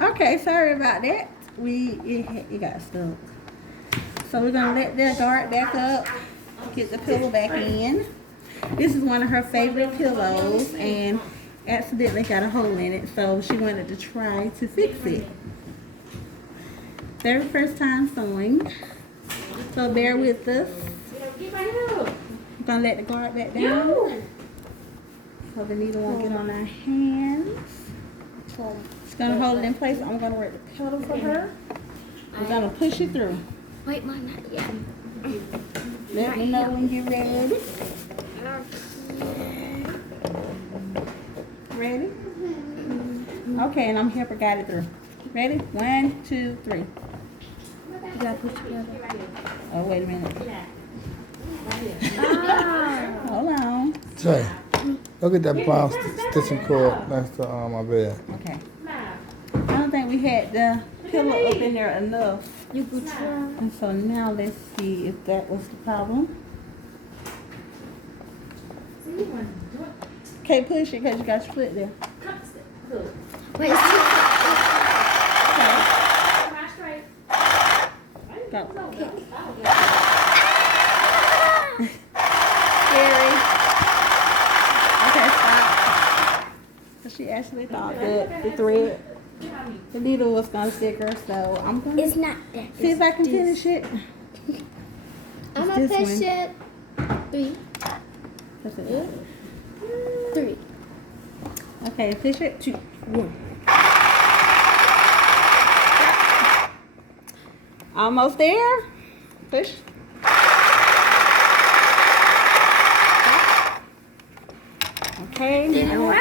Okay, sorry about that. It got stuck. So we're gonna let that guard back up, get the pillow back in. This is one of her favorite pillows and accidentally got a hole in it, so she wanted to try to fix it. Very first time sewing, so bear with us. I'm gonna let the guard back down so the needle won't get on our hands. It's gonna hold it in place. I'm gonna work the pedal for her. We're gonna push it through. Wait, Mom, not yet. Let me know when you're ready. Ready? Okay, and I'm here for guide it through. Ready? 1, 2, 3. You gotta push together. Oh, wait a minute. Ah. Hold on. Jay, look at that brown stitching cord next to my bed. Okay. I don't think we had the pillow up in there enough. You could try. And so now let's see if that was the problem. Okay, push it because you got your foot there. Wait, it's Go. okay. Scary. Okay, stop. So she actually thought that the thread, the needle was gonna stick her, so I'm gonna It's not that. see if I can finish it. I'm gonna this push one. it. 3. Push it. 3. Okay, push it. 2, 1. Almost there. Push. Okay, now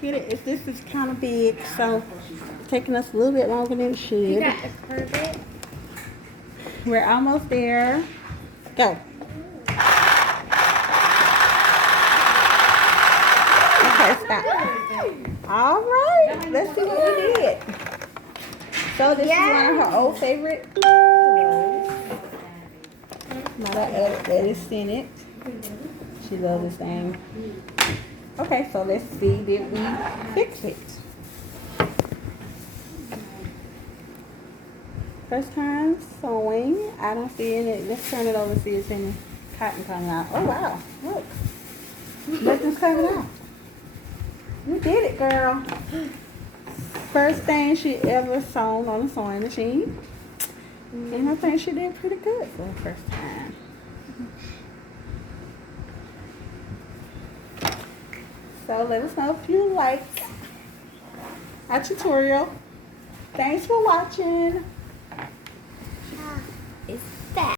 get it. This is kind of big, so it's taking us a little bit longer than it You should. got to curve it. We're almost there. Go. Okay, stop. All right, let's see what we did. So this is one of her old favorite pillows. Now that lettuce in it. She loves this thing. Okay, so let's see, did we fix it? First time sewing. I don't see any. Let's turn it over and see if any cotton coming out. Oh wow, look. Nothing's coming out. You did it, girl. First thing she ever sewn on a sewing machine. And I think she did pretty good for the first time. So let us know if you liked our tutorial. Thanks for watching. It's